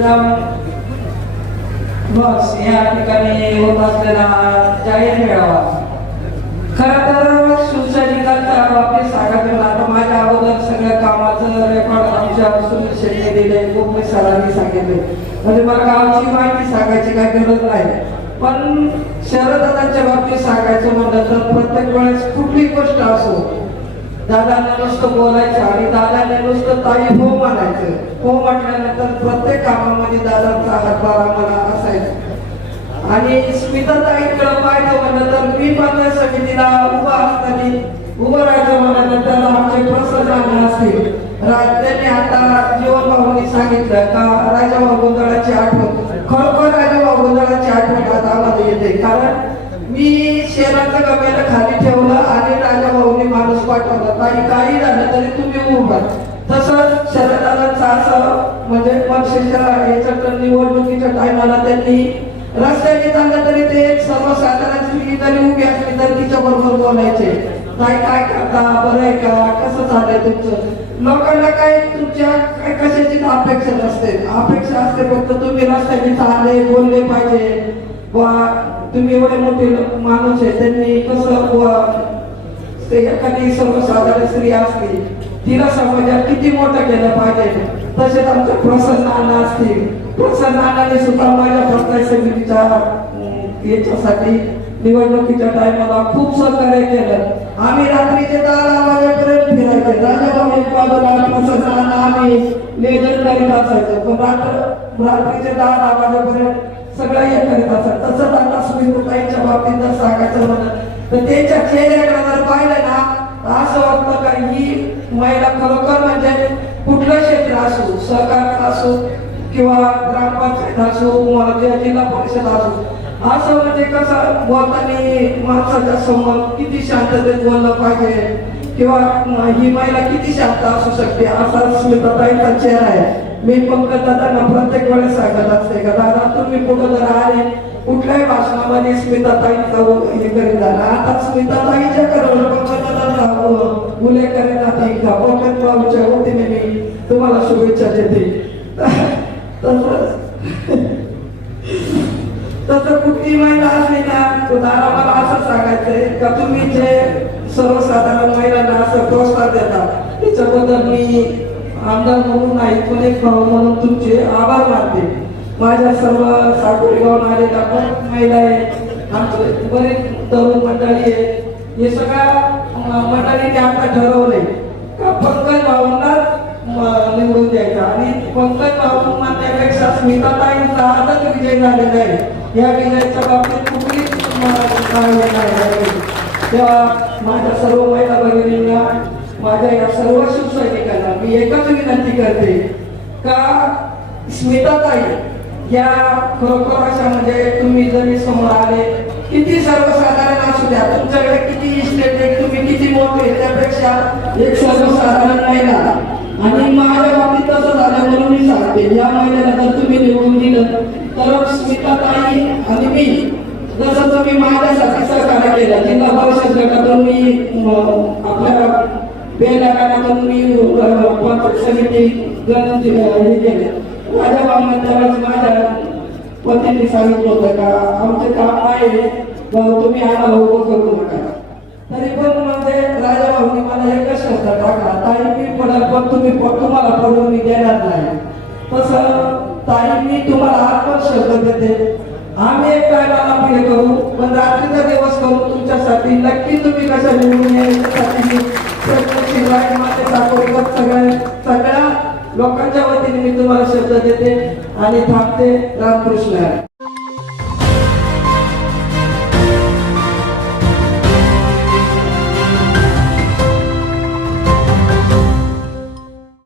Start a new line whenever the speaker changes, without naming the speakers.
श्रीराम बस या ठिकाणी होत असलेला जाहीर मेळावा. खर तर शिवसैनिकांच्या बाबतीत सांगायचं आता माझ्या अगोदर सगळ्या कामाचं रेकॉर्ड आमच्या सुनील शेट्टी दिले गोपी सरांनी सांगितले. म्हणजे मला गावची माहिती सांगायची काय गरज नाही. पण शरदादांच्या बाबतीत सांगायचं म्हटलं तर प्रत्येक वेळेस कुठली गोष्ट असो दादाने नुसतं बोलायचं आणि दादाने नुसतं ताई हो म्हणायचं. हो म्हटल्यानंतर प्रत्येक कामामध्ये दादांचा हातभार आम्हाला असायचा. आणि स्मिता ताईकडे पाहिलं म्हणलं तर मी पंचायत समितीला उभा असताना उभं राहायचं म्हणल्यानंतर आमचे प्रसन्न असतील. रा- आता जीवन भाऊनी सांगितलं का राजा गोंधळाची आठवण. खरोखर राजा गोंधळाची आठवण आता आम्हाला येते. कारण मी शेराचं गमेला खाली पाठवला काही काही झालं तरी तुम्ही उभा तसंच शरदादांचं असं म्हणजे पक्षाच्या याच्या निवडणुकीच्या टायमाला त्यांनी रस्त्याने चाललं तरी ते एक सर्वसाधारण स्त्री जरी उभी असली तरी तिच्या बरोबर बोलायचे. काय काय करता? बरं आहे का? कसं चाललंय तुमचं? लोकांना काय तुमच्या काय कशाची अपेक्षा नसते. अपेक्षा असते फक्त तुम्ही रस्त्याने चालले बोलले पाहिजे. वा तुम्ही एवढे मोठे माणूस आहे. त्यांनी कसं बुवा ते एखादी सर्वसाधारण स्त्री असतील तिला समाजात किती मोठं केलं पाहिजे? तसेच आमचं प्रसन्न नाना असतील. प्रसन्न नानाने सुद्धा माझ्या पंचायत समितीच्या याच्यासाठी निवडणुकीच्या टायमाला खूप सहकार्य केलं. आम्ही रात्रीचे दहा वाजेपर्यंत फिरायचे. राजाभाऊ बाजूला प्रसन्न नाना आम्ही नियोजन करीत असायचं. पण रात्र रात्रीचे दहा वाजेपर्यंत सगळं हे करीत असत तसंच आता स्मिताईच्या बाबतीत जर सांगायचं म्हणलं तर त्यांच्या चेहऱ्याकडे महिला खरोखर म्हणजे कुठलं क्षेत्र असो सहकार असो किंवा ग्रामपंचायत असो मला जिल्हा परिषद असो असं म्हणजे कसं बोलताना माणसाच्या समोर किती शांततेत बोललं पाहिजे किंवा ही महिला किती शांत असू शकते असा स्मिताताईचा चेहरा आहे. मी पंकज दादांना प्रत्येक वेळेस सांगत असते का दादा तुम्ही कुठं जर आले कुठल्याही भाषणामध्ये स्मिताताईंचा हे करीत झाला आता स्मिताताईच्या करून पंकज उल्लेख करीत नाही का पंकज बाबूच्या वतीने मी तुम्हाला शुभेच्छा देते. तसंच तसं कुठली महिला असली ना तुम्हाला मला असं सांगायचंय का तुम्ही जे सर्वसाधारण महिलांना असं प्रोत्साहन देता त्याच्याबद्दल मी आमदार म्हणून नाही पण एक भाऊ म्हणून तुमचे आभार मानते. माझ्या सर्व साकोरी गावून आलेल्या पण महिला आहेत आमचे बरेच तरुण मंडळी आहेत हे सगळ्या अं, मंडळीने आता ठरवलंय का पंकज भाऊंनाच निवडून द्यायचा. आणि पंकज भाऊ त्यापेक्षा स्मिताताईंचा आजच विजय झालेला आहे. या विजयाच्या बाबतीत कुठलीच आहे. तेव्हा माझ्या सर्व महिला भगिनींना माझ्या या सर्व शिवसैनिकांना मी एकच विनंती करते का स्मिताताई या खरोखर अशा म्हणजे तुम्ही जरी समोर आले किती सर्वसाधारण असू द्या तुमच्याकडे किती इस्टेट तुम्ही किती मोठे त्यापेक्षा एक सर्वसाधारण महिला. आणि माझ्या बाबतीत तसं झालं म्हणून मी सांगते या महिन्याला जर तुम्ही निवडून दिलं तर स्मिताताई आणि मी जसं तुम्ही माझ्यासाठी सहकार्य केलं जिल्हा परिषद गटातून मी आपल्या बेलागातून मी पंचायत समिती गण हे केले. माझ्या बाबांना त्यावेळेस माझ्या पतीने सांगितलं होतं का आमचे काम आहे भाऊ तुम्ही आम्हाला उभं करू नका तरी पण म्हणजे राजा भाऊनी मला एकच शब्द टाका ताई मी पडेल पण तुम्ही प- तुम्हाला पडून मी देणार नाही तसं ताई मी तुम्हाला हा शब्द देते आम्ही एक टायमाला हे करू पण रात्रीचा दिवस करू तुमच्यासाठी नक्की तुम्ही कशा निवडून यायच्यासाठी सगळ्या सगळ्या लोकांच्या वतीने मी तुम्हाला शब्द देते आणि थांबते रामकृष्ण.